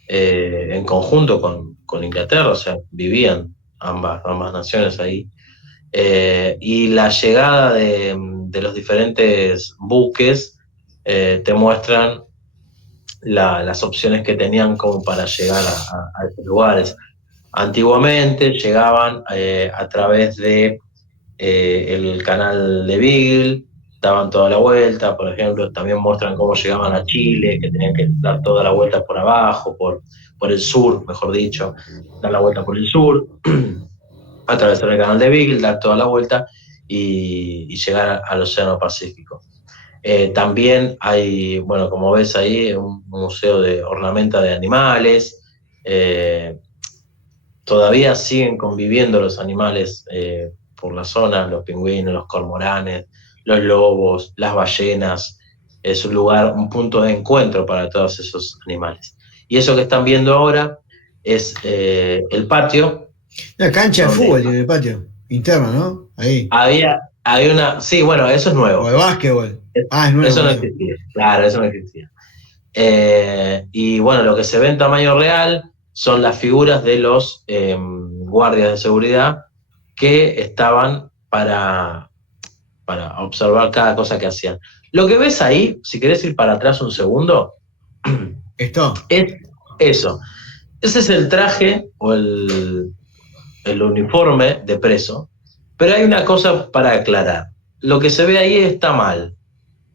en conjunto con Inglaterra, o sea, vivían ambas naciones ahí. Y la llegada de los diferentes buques te muestran las opciones que tenían como para llegar a estos lugares. Antiguamente llegaban a través de el canal de Beagle, daban toda la vuelta, por ejemplo, también muestran cómo llegaban a Chile, que tenían que dar toda la vuelta por abajo, por el sur, mejor dicho, dar la vuelta por el sur, atravesar el canal de Beagle, dar toda la vuelta y llegar al Océano Pacífico. También hay, bueno, como ves ahí, un museo de ornamenta de animales. Todavía siguen conviviendo los animales por la zona, los pingüinos, los cormoranes, los lobos, las ballenas. Es un lugar, un punto de encuentro para todos esos animales. Y eso que están viendo ahora es el patio. La cancha de fútbol en el patio, interno, ¿no? Ahí. Hay una, sí, bueno, eso es nuevo. O de básquetbol. Es nuevo. Eso no existía, claro, eso no existía. Y bueno, lo que se ve en tamaño real son las figuras de los guardias de seguridad que estaban para observar cada cosa que hacían. Lo que ves ahí, si querés ir para atrás un segundo, ¿esto? Es eso. Ese es el traje o el uniforme de preso, pero hay una cosa para aclarar. Lo que se ve ahí está mal.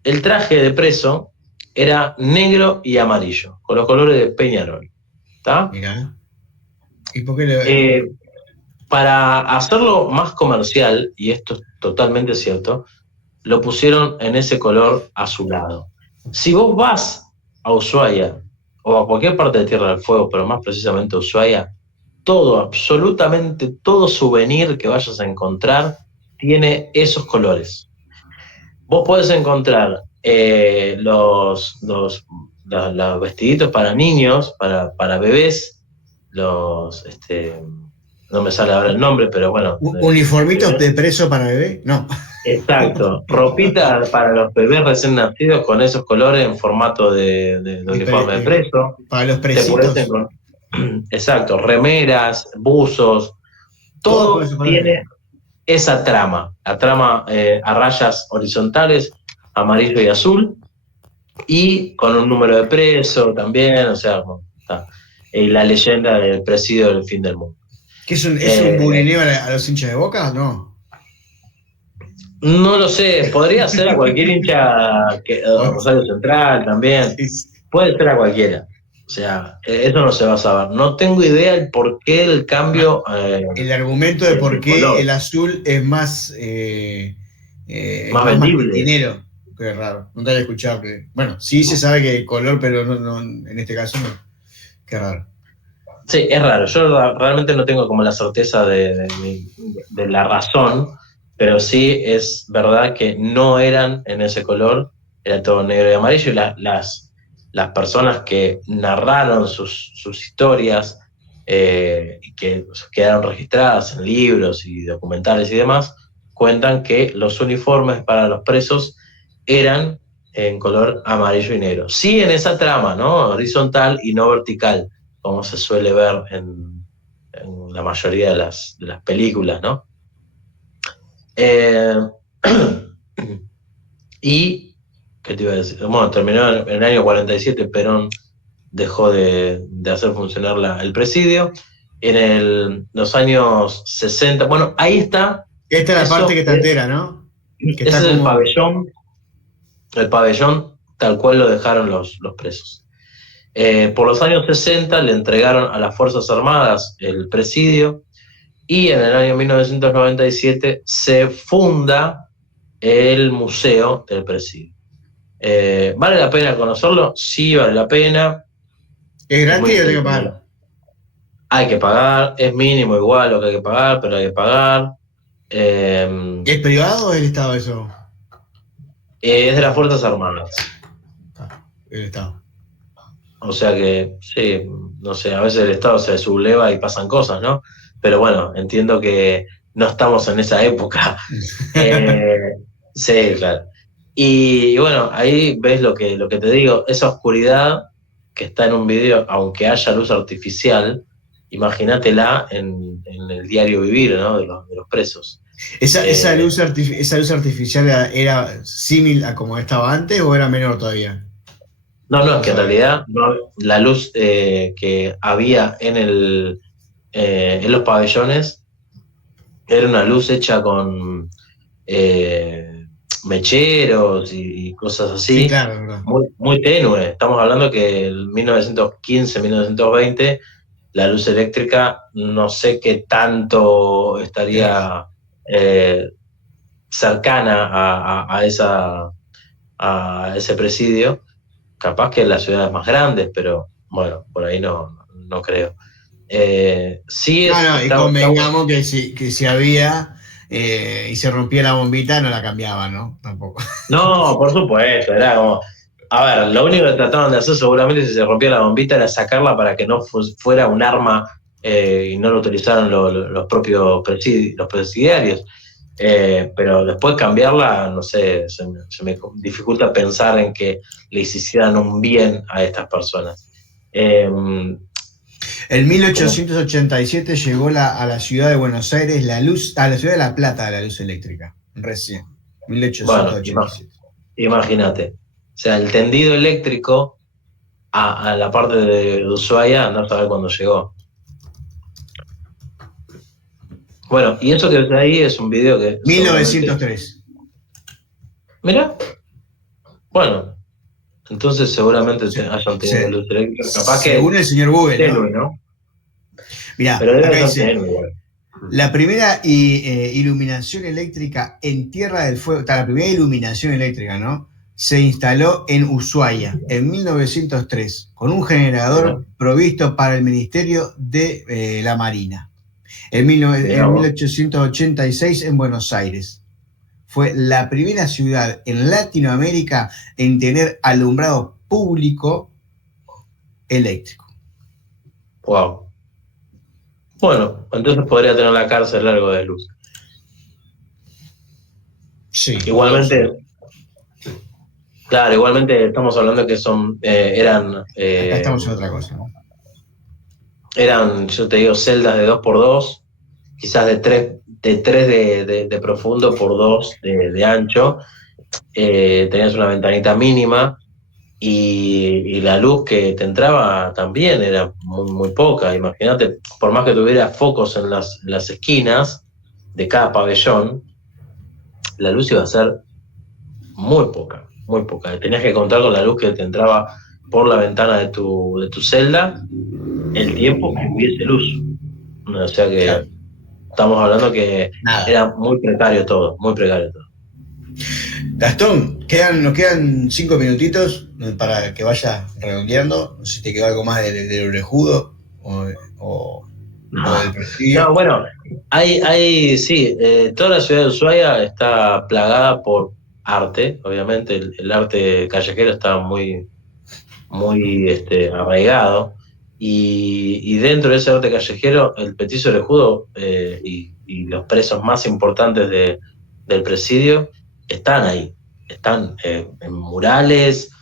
El traje de preso era negro y amarillo, con los colores de Peñarol. ¿Está? Mirá. ¿Y por qué para hacerlo más comercial, y esto es totalmente cierto, lo pusieron en ese color azulado. Si vos vas a Ushuaia, o a cualquier parte de Tierra del Fuego, pero más precisamente a Ushuaia, absolutamente todo souvenir que vayas a encontrar tiene esos colores. Vos podés encontrar los los vestiditos para niños, para bebés, no me sale ahora el nombre, pero bueno. ¿Uniformitos de preso para bebé? No. Exacto, ropita para los bebés recién nacidos con esos colores en formato de uniforme de preso. Para los presitos. Exacto, remeras, buzos, todo tiene esa trama, la trama a rayas horizontales, amarillo y azul, y con un número de preso también, o sea, la leyenda del presidio del fin del mundo. ¿Qué es un bulineo a los hinchas de Boca? No. No lo sé, podría ser a cualquier hincha, Rosario Central también, puede ser a cualquiera. O sea, eso no se va a saber. No tengo idea el por qué el cambio. El argumento de por qué color. El azul es más vendible. Dinero. Qué raro, nunca había escuchado. Bueno, sí se sabe que el color, pero no, en este caso no. Qué raro. Sí, es raro. Yo realmente no tengo como la certeza de la razón, pero sí es verdad que no eran en ese color, era todo negro y amarillo, y las personas que narraron sus historias, que quedaron registradas en libros y documentales y demás, cuentan que los uniformes para los presos eran en color amarillo y negro. Sí, en esa trama, ¿no? Horizontal y no vertical, como se suele ver en la mayoría de las películas, ¿no? Y, ¿qué te iba a decir? Bueno, terminó en el año 47, Perón dejó de hacer funcionar el presidio. En los años 60, bueno, ahí está. Esta es la parte que está entera, ¿no? Que ese es como... el pabellón tal cual lo dejaron los presos. Por los años 60 le entregaron a las Fuerzas Armadas el presidio, y en el año 1997 se funda el Museo del Presidio. ¿Vale la pena conocerlo? Sí, vale la pena. ¿Es gratis o hay que pagar? Hay que pagar, es mínimo igual lo que hay que pagar, pero hay que pagar. ¿Es privado o es el Estado eso? Es de las Fuerzas Armadas. El Estado. O sea que, sí, no sé, a veces el Estado se subleva y pasan cosas, ¿no? Pero bueno, entiendo que no estamos en esa época. Sí, claro. Y bueno, ahí ves lo que te digo, esa oscuridad que está en un video, aunque haya luz artificial, imagínatela en el diario vivir, ¿no? de los presos. ¿Esa luz artificial era similar a como estaba antes o era menor todavía? No, es que en realidad la luz que había en los pabellones era una luz hecha con mecheros y cosas así, sí, claro, muy, muy tenue. Estamos hablando que en 1915, 1920, la luz eléctrica no sé qué tanto estaría cercana a ese presidio. Capaz que en las ciudades más grandes, pero bueno, por ahí no creo. Sí y convengamos que si había y se rompía la bombita, no la cambiaban, ¿no? Tampoco. No, por supuesto, era como... A ver, lo único que trataban de hacer seguramente si se rompía la bombita era sacarla para que no fuera un arma y no lo utilizaran los propios presidiarios. Pero después cambiarla, no sé, se me dificulta pensar en que les hicieran un bien a estas personas. En 1887 llegó a la ciudad de Buenos Aires a la ciudad de La Plata la luz eléctrica, recién, 1887. Bueno, imagínate, o sea, el tendido eléctrico a la parte de Ushuaia, no sabe cuándo llegó. Bueno, y eso que ves ahí es un video que... 1903. Mira. Bueno, entonces seguramente hayan tenido luz eléctrica. Capaz que... Según el señor Google, tenue, ¿no? Mirá, pero debe acá ser dice, la primera iluminación eléctrica en Tierra del Fuego, la primera iluminación eléctrica, ¿no? Se instaló en Ushuaia en 1903 con un generador provisto para el Ministerio de la Marina. En 1886 en Buenos Aires. Fue la primera ciudad en Latinoamérica en tener alumbrado público eléctrico. Wow. Bueno, entonces podría tener la cárcel algo de luz. Sí. Igualmente, claro, igualmente estamos hablando que eran... Acá estamos en otra cosa, ¿no? Eran, yo te digo, celdas de 2x2, quizás de 3 de profundo por 2 de ancho. Tenías una ventanita mínima y la luz que te entraba también era muy, muy poca. Imagínate, por más que tuviera focos en las esquinas de cada pabellón, la luz iba a ser muy poca, muy poca. Tenías que contar con la luz que te entraba por la ventana de tu celda el tiempo que hubiese luz. O sea que Claro. estamos hablando que Nada. era muy precario todo, muy precario todo. Gastón, nos quedan 5 minutitos para que vayas redondeando. No sé si te quedó algo más del Orejudo o del presidio. No, bueno, sí, toda la ciudad de Ushuaia está plagada por arte, obviamente, el arte callejero está muy, muy arraigado, y dentro de ese arte callejero, el petiso orejudo y los presos más importantes del presidio están ahí, están en murales.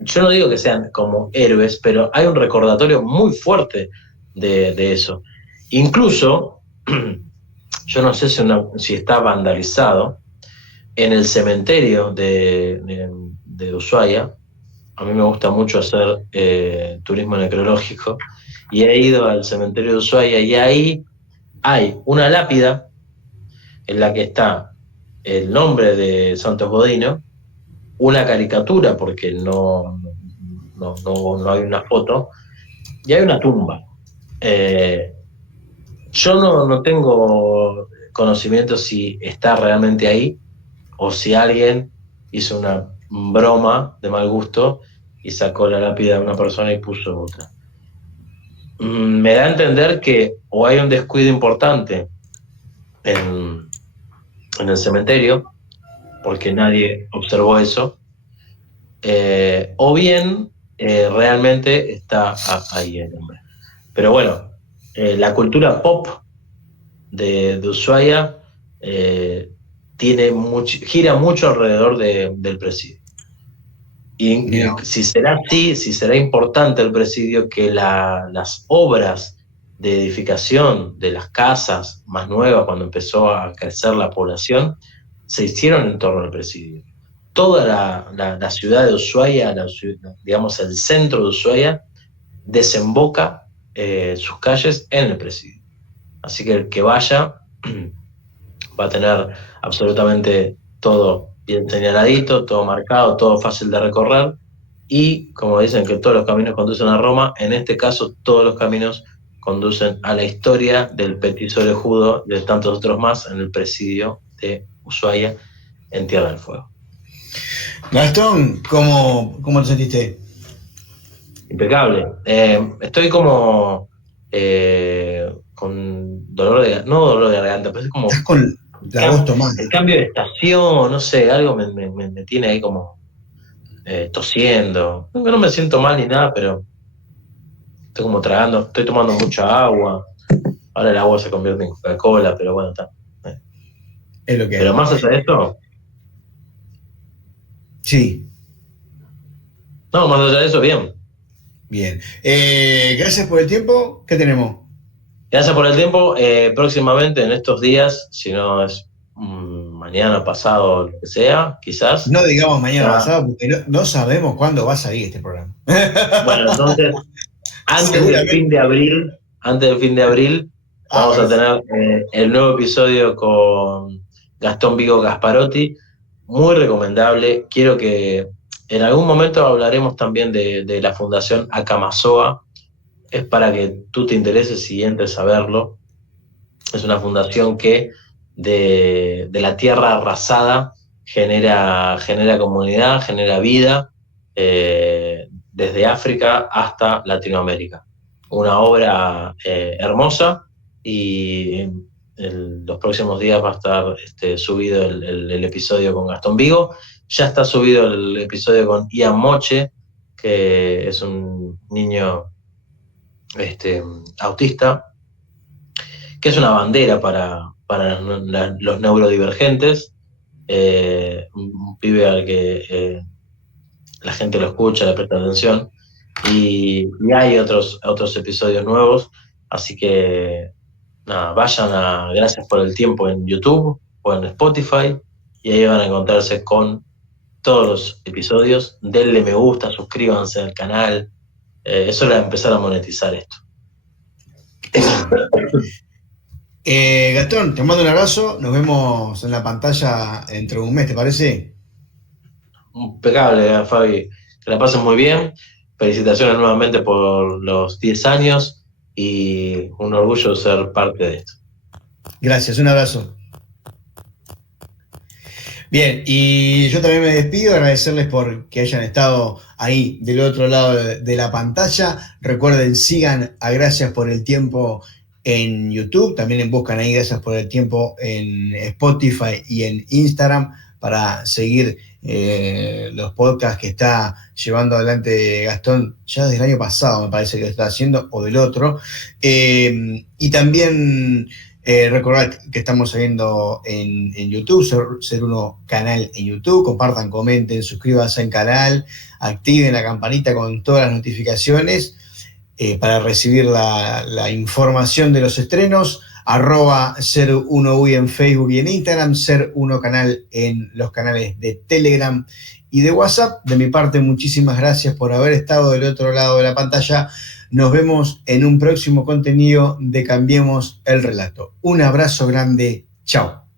Yo no digo que sean como héroes, pero hay un recordatorio muy fuerte de eso. Incluso, yo no sé si está vandalizado, en el cementerio de Ushuaia. A mí me gusta mucho hacer turismo necrológico, y he ido al cementerio de Ushuaia, y ahí hay una lápida en la que está el nombre de Santos Godino, una caricatura, porque no hay una foto, y hay una tumba. Yo no tengo conocimiento si está realmente ahí, o si alguien hizo una broma de mal gusto y sacó la lápida de una persona y puso otra. Me da a entender que o hay un descuido importante en el cementerio, porque nadie observó eso, o bien realmente está ahí el hombre. Pero bueno, la cultura pop de Ushuaia gira mucho alrededor del presidio. Y si será así, si será importante el presidio, que las obras de edificación de las casas más nuevas, cuando empezó a crecer la población, se hicieron en torno al presidio. Toda la ciudad de Ushuaia, digamos el centro de Ushuaia, desemboca sus calles en el presidio. Así que el que vaya va a tener absolutamente todo bien señaladito, todo marcado, todo fácil de recorrer. Y como dicen que todos los caminos conducen a Roma, en este caso todos los caminos conducen a la historia del petiso orejudo y de tantos otros más en el presidio de Ushuaia, en Tierra del Fuego. Gastón, ¿cómo te sentiste? Impecable. Estoy como con no dolor de garganta, pero es como Estás con la voz tomada. el cambio de estación, no sé, algo me tiene ahí como tosiendo. No me siento mal ni nada, pero estoy como tragando, estoy tomando mucha agua. Ahora el agua se convierte en Coca-Cola, pero bueno, está. Es lo que Pero hay. más allá de esto, Sí. no, más allá de eso, bien. Bien. Gracias por el tiempo. ¿Qué tenemos? Gracias por el tiempo. Próximamente, en estos días, si no es mañana, pasado, lo que sea, quizás. No digamos mañana pasado, porque no sabemos cuándo va a salir este programa. Bueno, entonces, antes del fin de abril, vamos a tener el nuevo episodio con Gastón Vigo Gasparotti, muy recomendable. Quiero que en algún momento hablaremos también de la Fundación Acamasoa. Es para que tú te intereses y entres a verlo. Es una fundación que de la tierra arrasada genera comunidad, genera vida, desde África hasta Latinoamérica. Una obra hermosa, y en los próximos días va a estar subido el episodio con Gastón Vigo. Ya está subido el episodio con Ian Moche, que es un niño autista, que es una bandera para los neurodivergentes, un pibe al que la gente lo escucha, le presta atención, y hay otros episodios nuevos, así que nada, vayan a Gracias por el Tiempo en YouTube o en Spotify, y ahí van a encontrarse con todos los episodios. Denle me gusta, suscríbanse al canal, es hora de empezar a monetizar esto. Gastón, te mando un abrazo, nos vemos en la pantalla dentro de un mes, ¿te parece? Impecable, Fabi, que la pasen muy bien, felicitaciones nuevamente por los 10 años y un orgullo ser parte de esto. Gracias, un abrazo. Bien, y yo también me despido, agradecerles por que hayan estado ahí del otro lado de la pantalla. Recuerden, sigan a Gracias por el Tiempo en YouTube, también buscan ahí Gracias por el Tiempo en Spotify y en Instagram para seguir los podcasts que está llevando adelante Gastón ya desde el año pasado, me parece que lo está haciendo, o del otro. Y también recordad que estamos saliendo en YouTube, Ser Uno Canal en YouTube. Compartan, comenten, suscríbanse al canal, activen la campanita con todas las notificaciones para recibir la información de los estrenos. @Ser1UI en Facebook y en Instagram, Ser Uno Canal en los canales de Telegram y de WhatsApp. De mi parte, muchísimas gracias por haber estado del otro lado de la pantalla. Nos vemos en un próximo contenido de Cambiemos el Relato. Un abrazo grande. Chao.